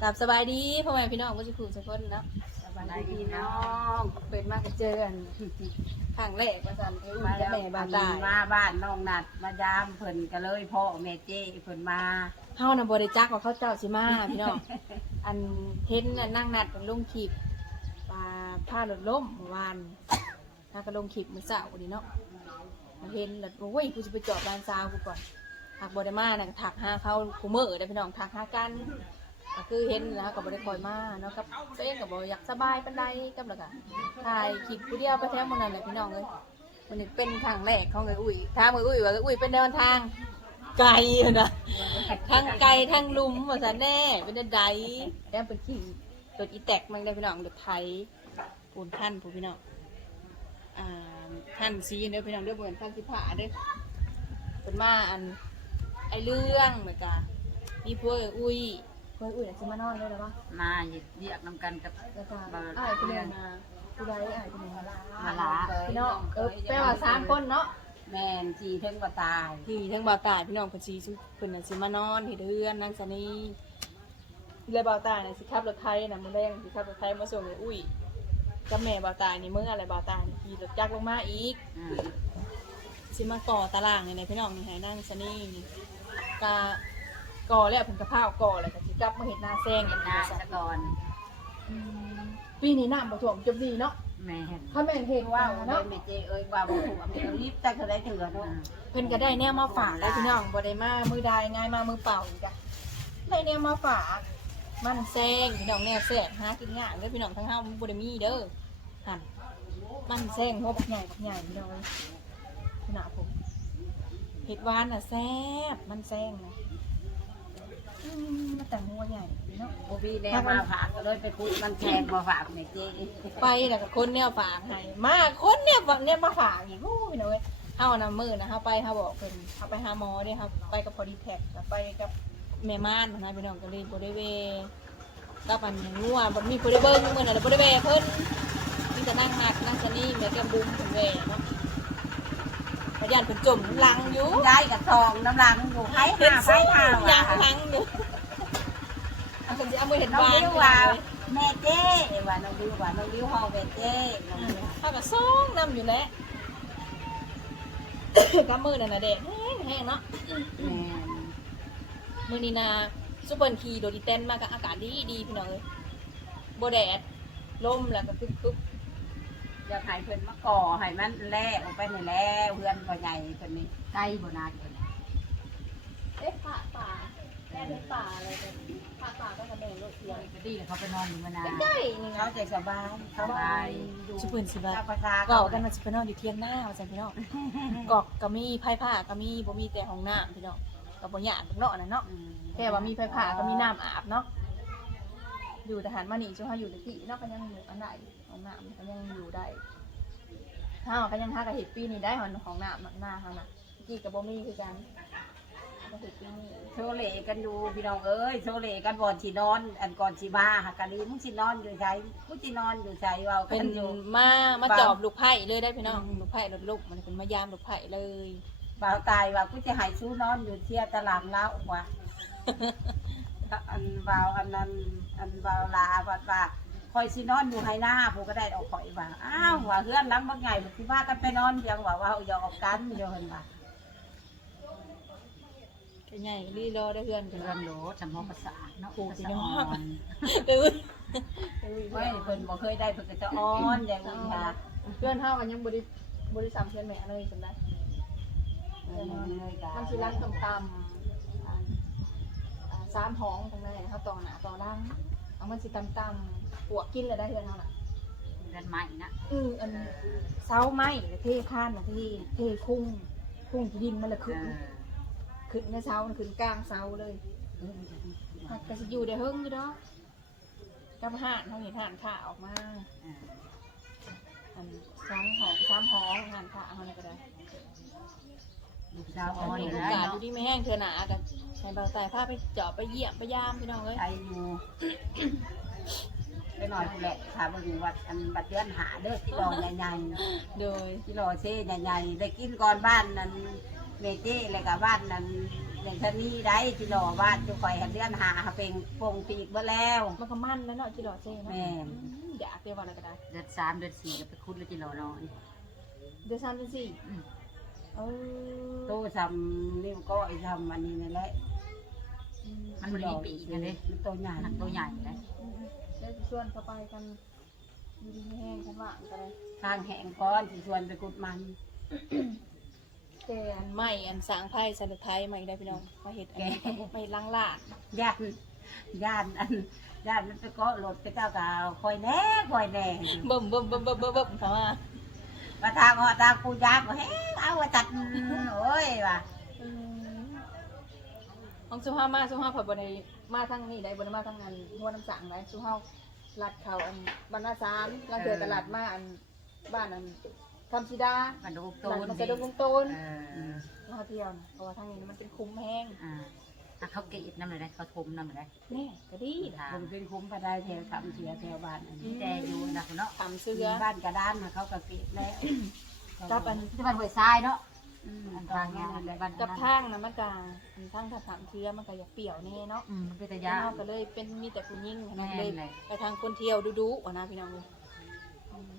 ตามสบายดีพ่อแม่พี่น้องก็จะคุยสักคนเนาะสบายดีน้องเป็นมากเจอกันครั้งแรกมาสั่นเอ้ยมาจะแล้วแม่บาอันตายมาบ้านน้องนัดมายามเพิ่นก็เลยพ่อแม่เจ้เพิ่นมาเฮาน่ะบ่ได้จักว่าเขาเจ้าสิมาพี่น้องอันเห็นน่ะนั่งนัดกันลงคลิปปลาผ้ารถล้มเมื่อวานถ้าก็ลงคลิปมื้อเช้านี่เนาะมาเห็นแล้วโอ้ยกูจะไปจอดบ้านซาวกูก่อน หากบ่ได้มาน่ะก็ทักหาเขากูมื้อได้อพี่น้องทักหากันก็คือเห็นแล้วก็บ่ได้คอยมาเนาะกับตัวเองก็บ่อยากสบายปานใดกับแล้วก็ถ่ายคลิปผู้เดียวไปแถวหมื้นั้นแหละพี่น้องเอ้ยมันเป็นครั้งแรกของเอ้ยอุ้ยถามเอ้ยอุ้ยว่าเอ้ยอุ้ยเป็นแนวทางไกลนะทั้งไก่ทั้งลุมว่าซะแน่เป็นอันใดแล้วเป็นขี้ตัวอีแตกมันได้พี่น้องเดือดไทยปูนท่านผู้พี่น้องอ่าท่านซีเด้อพี่น้องเด้อเหมือนท่านสิผาเด้อเป็นมาอัน ไอเรื่องเหมือนกันมีพวกอุ้ยพวกอุ้ยน่ะสิมานอนได้หรอวะมาเรียกนำกันกับแล้วก็อ้ายคนนึงมาผู้ใดอ้ายคนนึงมามาลาพี่น้องเออแปลว่าสามคนเนาะแม่นจีเพิ่งบ่ตายที่ทั้งบ่าวตายพี่น้องเพิ่นสิซุเพิ่นน่ะสิมานอนเฮ็ดเฮือนนางสนีเลยบ่าวตายน่ะสิขับรถไทยน่ะมื้อแรงสิขับรถไทยมาส่งให้อุ้ยกับแม่บ่าวตายนี่มื้ออะไรบ่าวตายนี่ขี่รถจักรลงมาอีกอืมสิมาก่อตารางนี่ในพี่น้องนี่ให้นางสนีนี่ กะก่อแล้วเพิ่นก็พาก่อแล้วก็สิกลับมาเฮ็ดนาแซงกันนานะซะก่อนปีนี้น้ำบ่ท่วมจบดีเนาะแม่นถ้าแม่นเฮ็ดว่าว่าเนาะเนาะแม่เจ้เอ้ยว่าบ่ถูกแม่รีบจักเท่าใดเถื่อเนาะเพิ่นก็ได้แนวมาฝากได้พี่น้องบ่ได้มามือใดง่ายมามือเปล่าอีกจ้ะได้แนวมาฝากมันแซงพี่น้องแนวแซงหากินง่ายเด้อพี่น้องทั้งเฮาบ่ได้มีเด้อหั่นมันแซงหัวบักใหญ่บักใหญ่พี่น้องเอ้ยขนาดผมเห็ดหวานน่ะแซ่บมันแซงนะอืมมันแต่หัวใหญ่พี่น้องบ่มีแนวมาฝากก็เลยไปคุยมันแพงมาฝากแม่เจ้ไปแล้วก็คนแนวฝากให้มาคนแนวฝากแนวมาฝากอีกโอ้ยพี่น้องเอ้ยเฮานํมือนะเฮาไปเฮาบอกเพิ่นเฮาไปหาหมอเด้ครับไปกับพอดีแท็กแล้วไปกับแม่ม่านนะพี่น้องก็เลยบ่ได้เวกับอันงัวบ่มีผู้ได้เบิ่งมื้อนั้นบ่ได้เวเพิ่นมีแต่นั่งหักนั่งซะนี่แม่แก้มบุ้มเพิ่นเวเนาะพ ยานเพิ่นจมน้ำลังอยู่ย้ายกับทองน้ำลางอยู่ไผเห็นหาไผสู้หาว่ะยางลังอยู่เอาเพิ่นสิเอามือเห็นน้องวานดิวว่าแม่เจ้ว่าน้องดิวว่าน้องดิวห้องแม่เจ้น้องดิวเฮาก็ส่งนํอยู่แหล้วกับมือนั่นน่ะเด็แห้งๆเนาะแม่นมือนี้นาซุปเปอร์ขี่โดดิเต้นมากกับอากาศดีดีพี่น้องเอ้ยโบแดดลมแล้วก็คึกคึ กอยากให้เพิ่นมาก่อให้มันแล่ออกไปนี่แหล้วเพื่อนบ่ใหญ่เพิ่นนี่ใกล้บ่นาเกินเอ๊ะป่าป่าแม่เป็นป่าอะไรกันป่าป่าก็กระเบนรถเทียนก็ดีแล้วเขาไปนอนอยู่มานานใกล้ๆนี่เขานะใจสบายสบายดูซุปเปอร์สิบาตามภาษาก็กันมาสิไปนอนอยู่เทียงหน้าว่าจังพี่น้องกอกก็มีไผ่ผ้าก็มีบ่มีแต่ห้องน้ำพี่น้องก็บ่ยากเนาะน่ะเนาะอืมแค่ว่ามีไผ่ผ้าก็มีน้ำอาบเนาะอยู่ทหารมานี่ช่วงเฮาอยู่ในที่เนาะก็ยังอยู่อันไหน ห้องน้ำก็ยังอยู่ได้เฮาก็ยังหากระเห็ดปีนี้ได้หอนของหน้าหน้าเฮาน่ะกี่กับบ่มีคือกันกระเห็ดปีนี้โชว์เหลกันอยู่พี่น้องเอ้ยโชว์เหลกันบ่อนสินอน อันก่อนสิมาหากะลีมึงสินอนอยู่ไสมึงสินอนอยู่ไสเว้ากัเป็นนอยู่มามาบ่าวจอบลูกไผ่เลยได้พี่น้องอืมลูกไผ่รถลูกมันเป็นมายามลูกไผ่เลยบ่าวตายว่ากูจะให้สู้นอนอยู่เที่ยตารางแล้วว่ะอันบ่าวอันนั้นอันบ่าวลาว่าว่า คอยสินอนอยู่ให้หน้าผู้ก็ได้ออกข่อยว่าอ้าวว่าเฮือนหลังบักใหญ่บ่สิพากันไปนอนเพียงว่าว่าเอาอย่าออกกันอยู่เห็นว่าเป็นไงรีรอได้เพื่อนกันเรือนโหลสมองประสาทเนาะโอ้พี่น้องประสาทเอ้ยเฮ้ยเพิ่นบ่เคยได้เพิ่นก็จะอ้อนอย่างนี้ค่ะเพื่อนเฮากันยังบริบริสัมเพื่อนแม่เลยสำได้เออเลยจ้ะมันสิรักตำตำอ่าอ่าสามห้องตรงนั้นเฮาตองหน้าตองล่างเอามันสิตำตำป วกกินเลยได้เพื่อนเฮาน่ะเรือนใหม่นะอืออันเสาไม้เทข้านนะที่เทคุ้งคุ้งที่ดินมันละเอขึ้นอขึ้นในเสามันขึ้นกลางเสาเลยมันก็สิอยู่ได้เฮิงอยู่ดอกกับห่านเขาเห็นห่านขาออกมาเอออันสองหองสามหองห่านขาเขาเนี่ยก็ได้ลูกสาวอัอ่อนนนี้อยู่โอได้กาสเนาะดูดีไม่แห้งเธอหนากันให้เบาไต่พาไปเจาะไปเยี่ยมไปยามพี่น้องเอ้ยใจอยู่ไป หน่อยผู้แหละถามว่าอยู่วัดอันบัดเดือนหาเด้อที่รอใหญ่โดยๆที่รอเช่ใหญ่ๆได้กินก่อนบ้านนั้นเมเจ้แล้วก็บ้านนั้นอย่างท่านี้ได้ที่หล่อบ้านจะคอยหันเดือนหาหาเป็นโป่งปีกเบ่แล้ว มันก็มั่นแล้วเนาะจิหลอดเซ่เนาะแม่นอืมอยากเรียกว่าอะไรก็ได้เดือนสามเดือนสี่ก็ไปคุดแล้วจิรอน้อย เดือนสามเดือนสี่อืม เออตู้ทำนิ้วก้อยทำอันนี้นี่แหละอืมมันบริมีปีกนะเด้ มันตัวใหญ่หนักตัวใหญ่เลยอืมๆเดี๋ยวสิ ชวนเขาไปกันดูดีไม่แห้งกันว่างกันเลยทางแห้งก้อนที่ชวนไปกุดมัน แต่อันใหม่อันสร้างไพ่สันไทยใหม่ได้พี่น้องมาเห็ดอันนี้ไม่ล้างลาดย่านย่านอันย่านมันไปเกาะรถไปเจ้ากาวคอยแน่คอยแน่เบิ่มเบิ่มเบิ่มเบิ่มเบิ่มเบิ่มเขาว่ามาทางว่าทางกูยากว่าเฮ้เอาว่าจัดโอ้ยว่ะอืมของสุภาพมาสุภาพเผ่าบนใน มาทางนี้ได้บนมาทางอันหัวน้ำสังได้สุภาพลัดเขาอันบรรณาสารลังเจอตลาดมาอันบ้านอันคำชิดามันดูโตตลาดนมันจะดูกงโตนเออมาเที่ยวนะเพราะว่าทางนี้มันเป็นคุ้มแห้งอ่าถ้าเขากรีดน้ำเลยได้เขาทมน้ำเลยได้แน่ก็ดีทาคนนเป็นคุ้มไปได้แถวทำเสียแถวบ้านอันนี้แต่อยู่นะเนาะทำเสื้อบ้านกระด้านนะเขาก็เก็บแล้วกับอันที่บ้านห้วยทรายเนาะ อืมอันทางเนี้ยอันบ้านกับทางนะมันก็อันทางถ้าถามเชื้อมันก็อยากเปรี้ยวแน่เนาะอืมมันเป็นตะยายาวก็เลยเป็นมีแต่ผู้หญิงนะแม่นเลยเลย ไปทางคนเที่ยวดูดูๆว่านะพี่น้องเลยอืม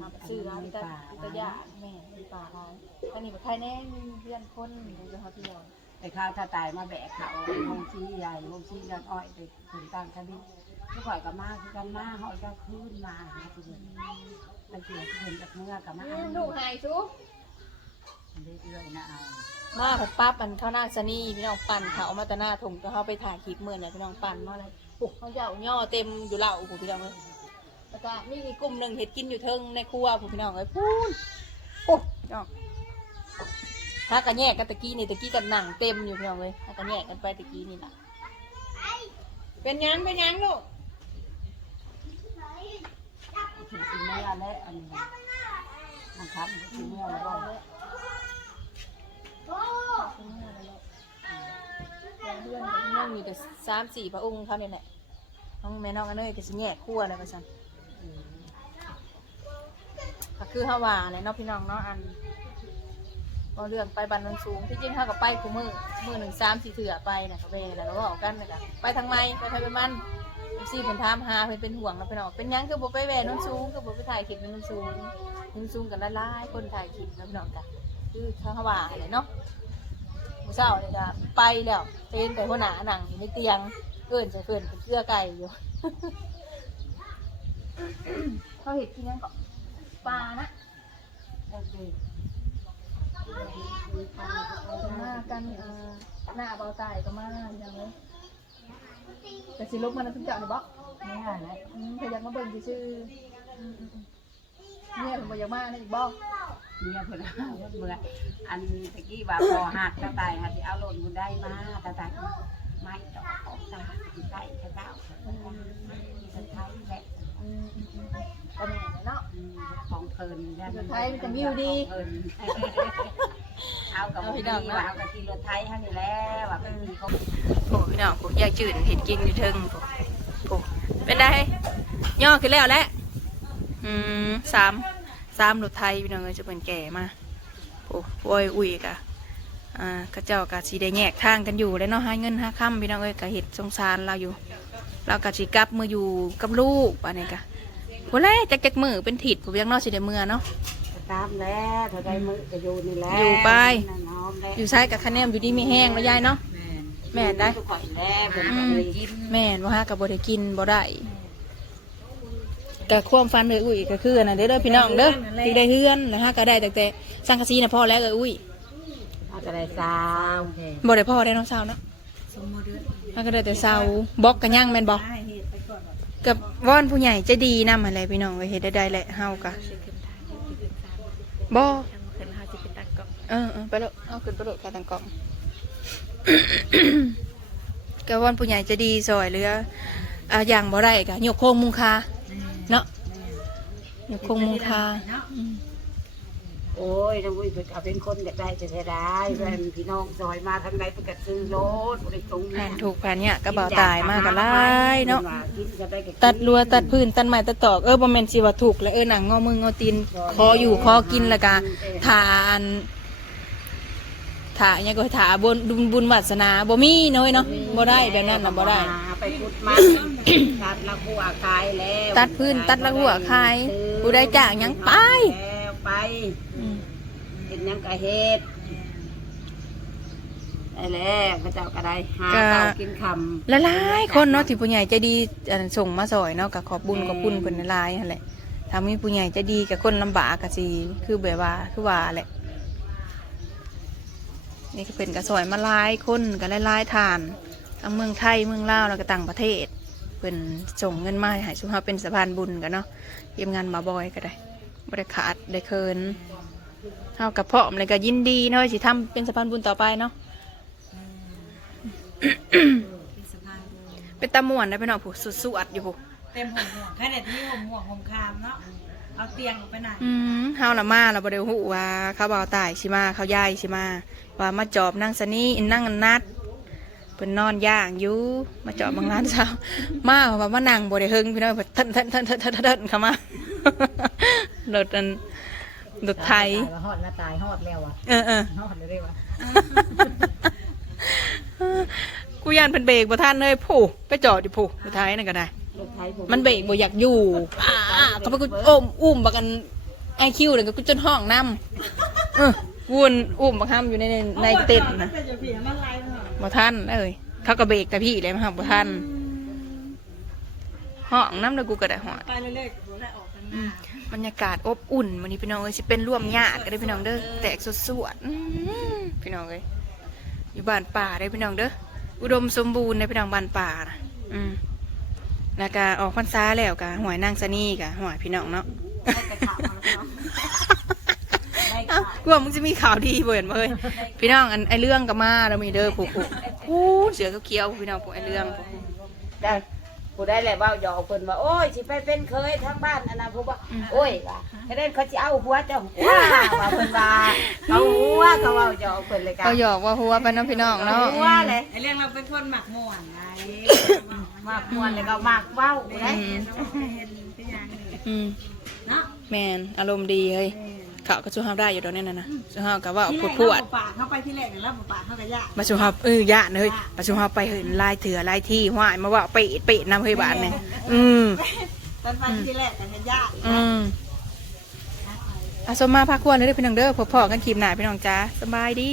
ทำเสื้อมีแต่มีแต่ยาแม่มีป่าลายอันนี้แบบใครแน่มีเพื่อนคนในจังหวัดเที่ยวไปข้าวถ้าตายมาแบกเขาห้องชี้ใหญ่ห้องชี้กันอ้อยไปถึงกลางคดีทุกข่อยกับมาคือกันมาเขาจะขึ้นมาหาที่เดินไปเกี่ยวที่เดินจากเมื่อกับมาลูกหายซุ เรื่อยๆนะเอามาผัดปั๊บอันข้าวหน้าซะนี่พี่น้องปั่นเขาเอามาแตหน้าถุงก็เขาไปถ่ายคลิปเมื่อเนี่ยพี่น้องปั่นมาเลยโอ้เขาเจ้าย่อเต็มอยู่เหล่าโอ้โหพี่น้องเลยแล้วก็มีอีกกลุ่มหนึ่งเห็ดกินอยู่เทิงในครัวผู้พี่น้องเลยพูนโอ้พี่น้องถ้ากันแยกกันตะกี้นี่ตะกี้กันหนังเต็มอยู่พี่น้องเลยถ้ากันแยกกันไปตะกี้นี่แหละเป็นหยังเป็นหยังลูกถึงเมื่อและอันนี้มันทำถึงเมื่อแล้วก็ เพื่อน ๆนั่แต่สามสี่พระองค์เขาเนี่ยแหละน้องแม่น้องอันเนยก็สิแยกครัวอะไรไปสั่นก็คือฮาวาเลยเนาะพี่น้องเนาะอันก็เรื่องไปบันนันสูงที่จริงเท่ากับไปคู่มือมือหนึ่งสามสี่เถื่อไปนะก็ไปแล้วก็บอกกันเลยกันไปทางไม้ไปไทยไปมันเอฟซีเป็นถามหาเพิ่นเป็นห่วงแล้วพี่น้องเป็นยังคือบ่ไปแหวนนนสูงคือบ่ไปถ่ายคลิปนนสูงนนสูงกันละลายคนถ่ายคลิปแล้วพี่น้องกันคือเขาฮาวาเลยเนาะ เช้านี่ก็ไปแล้วเต้นแต่หัวหน้าหนังอยู่ในเตียงเอิ้นจะเอิ้นเป็นเสื้อไก่อยู่ เขาเห็ดกินยังก็ปลานะโอเคมากันเอ่อหน้าเบาตายก็มาอย่างเลยแต่สิลบมันนะเพิ่งเจ้าหรือบ่เนี่ยแหละอืมเขาอยากมาเบิ่งซื่อๆอืมๆๆเนี่ยผมบ่อยากมานี่อีกบ่ เนี่ยพื่อนเมื่ออันตะกี้ว่าพอหักตาตายหักเอาหล่นบุได้มาตาตายไม่ดอกออกตาใส่กระเจ้าสะท้ายแหละก็แม่นเนาะของเพลินรถไทยมันจะวิวดีเอากับพี่น้องว่าเอากับที่รถไทยท่านี่แหล้วว่าเป็นที่เขาโอ้พี่น้องผมอยากจืดเห็ดกินอยู่เทิงผมผมเป็นได้ย่อขึ้นแล้วแหละอืมสาม สามรถไทยพี่น้องเอ้ยจะเป็นแก่มาโอ้โอ้ยอุ้ยกะอ่ากระเจ้ากะสีได้แยกทางกันอยู่แล้วเนาะหาเงินหาค่ำพี่น้องเอ้ยกะเห็ดสงสารเราอยู่ เรากะสิกลับมืออยู่กับลูกอันนี้กะวันแรกจักจักมือเป็นถิดผมยังเนอกสิได้มือเนาะตามแล้วถ้าได้มือก็อยู่นี่แหละอยู่ไปน้อมแล้วอยู่ใช้กับคะแนนอยู่ดีมีแห้งแล้วยายเนาะแม่นแม่นได้ทุกคนแล้วผมอืก็มเลยกินแม่นว่าหากับบ่ได้กินบ่ได้ ก็ความฝันเลยอุ้ยก็คืออันนั้นเด้อเด้อพี่น้องเด้อที่ได้เฮือนแล้วหาก็ได้แต่แต่สังกะสีน่ะพอแล้วเอ้ยอุ้ยเอาจะได้สาวบ่ได้พอได้น้องสาวเนาะหาก็ได้แต่เสาบล็อกกันยังแม่นบ่กับว่อนผู้ใหญ่ใจดีนำอะไรพี่น้องเอ้ยเฮ็ดได้ได้แหละเฮาก็บ่เออเออไปโลดเอาขึ้นไปโลดค่ะทางกล่องก็ว่อนผู้ใหญ่ใจะดีซอยเหลืออ่าอย่างบ่ได้ก็ยกโคงมุงคา เนาะยกโคงมุงคาอืมโอ้ยน้องอุ้ยเอาเป็นคนอยากได้จะได้เพื่อนพี่น้องซอยมาทางไหนเพื่อซื้อรถบริจงแผ่นถูกแผ่นเนี่ยกระเป๋าตายมากกันหลายเนาะกินก็ได้ก็กินตัดรัวตัดพื้นตัดไม้ตัดตอกเออบ่แม่นสิว่าถูกแล้วเออหนังงอมืองอตีนคออยู่คอกินแล้วก็ทานถ่าอิหยังก็ถ่าบุญบุญบุญวาสนาบ่มีเนาะเนาะบ่ได้แบบนั้นน่ะบ่ได้ ไปพุดมัน ตัดละหัวขายแล้วตัดพื้นตัดละหัวขายผู้ใดจ้างหยังไป แล้วไปอืมเห็นหยังก็เฮ็ดได้แล้วพระเจ้าก็ได้หาข้าวกินคำละลายๆคนเนาะที่ผู้ใหญ่ใจดีอันส่งมาซอยเนาะก็ขอบบุญขอบคุณเพิ่นละลายนั่นแหละถ้ามีผู้ใหญ่ใจดีกับคนลำบากก็สิคือแบบว่าคือว่าแหละ นี่ก็เป็นกระสอยมาหลายคนก็หลายๆทาน ทั้งเมืองไทยเมืองลาวแล้วก็ต่างประเทศเป็นส่งเงินมาให้สุภาพเป็นสะพานบุญกันเนาะเยี่ยมงานมาบ่อยก็ได้บริขาดได้เคินเท่ากับพ่อมเลยก็ยินดีเนาะสิทำเป็นสะพานบุญต่อไปเนาะเป็นตาม่วนได้ไปเนาะผู้สุดสวดอยู่ผู้เต็มห่มห่วงแค่เด็ดที่ห่มห่วงห่มคามเนาะเอาเตียงไปไหนอืมเฮาละมาเราบ่ได้ฮู้ว่าเขาบ่าวตายสิมาเขาย้ายสิมาว่ามาจอบนั่งสนี่นั่งนัดเพิ่นนอนย่างอยู่มาเจอบบางร้านเช้ามาว่ามานั่งบ่ได้เฮิงพี่น้องเพิ่นเทินเทินเทินเทินเทินเทินเข้ามารถอันรถไทยตายว่าฮอดนาตายฮอดแล้วอะเออเออฮอดเลยเด้อวะกูยันเพิ่นเบรกบ่ทันเลยผู้ไปจอดอยู่ผู้รถไทยนั่นก็ได้มันเบรกบ่อยากอยู่อ่าเขาไปกูโอมอุ้มบักกันไอคิวเลยก็กูจนห้องน้ำเออกูนอุ้มบักห้ามอยู่ในในในเต็นท์นะ แต่จะผีมันไล่เนาะบ่ทันเอ้ยเขาก็เบรกแต่พี่เลยมาบ่ทันห้องน้ำแล้วกูก็ได้หอดไปเรื่อยๆกูได้ออกกันหน้าบรรยากาศอบอุ่นวันนี้พี่น้องเอ้ยสิเป็นร่วมญาติกันได้พี่น้องเด้อแตกสดสวดพี่น้องเอ้ยอยู่บ้านป่าได้พี่น้องเด้ออุดมสมบูรณ์ในพี่น้องบ้านป่านะอืมแล้วก็ออกพรรษาแล้วกะหวยนางสนีกะหวยพี่น้องเนาะ กระถางมาแล้วเนาะได้เอ้าขายกลัวมึงจะมีข่าวดีเบิ่นมาเลยพี่น้องอันไอเรื่องก็มาแล้วมีเด้อผูกผูกผูเสือเขียวๆพี่น้องผูกไอเรื่องผูกได้ผู้ได้แหละว่าหยอกเพิ่นว่าโอ้ยสิไปเป็นเคยทั้งบ้านอันนั้นผู้ว่าโอ้ยว่าคะแนนเขาสิเอาหัวเจ้าว้าว่าเพิ่นว่าเขาหัวเขาเว้าหยอกเพิ่นเลยกันก็หยอกว่าหัวไปน้องพี่น้องเนาะหัวเลยไอเรื่องเราเป็นคนหมักม่วนไงมากมวนแล้วก็มากเว้าได้อืมเราเห็นเป็นอย่างนี้อืมเนาะแมนอารมณ์ดีเฮ้ย เขาก็ชูเฮาได้อยู่ตอนนี้นะนะชูเฮาก็ว่าที่พูแรดกพูดเราป่าเข้าไปที่แรกแล้วป่าเข้ากับยามาชูเฮาเออยะเลยมาชูเฮาไปเห็นลายเถื่อลายที่ห้วยมาว่าเปะเปะนำเฮ้ยบานเนี่ยอืมตอนไปที่แรกกันเห็นยาอืมอาสมมาพักควรเลยเด้อพี่น้องเด้อพบพ่อกันคลิปหน้าพี่น้องจ้าสบายดี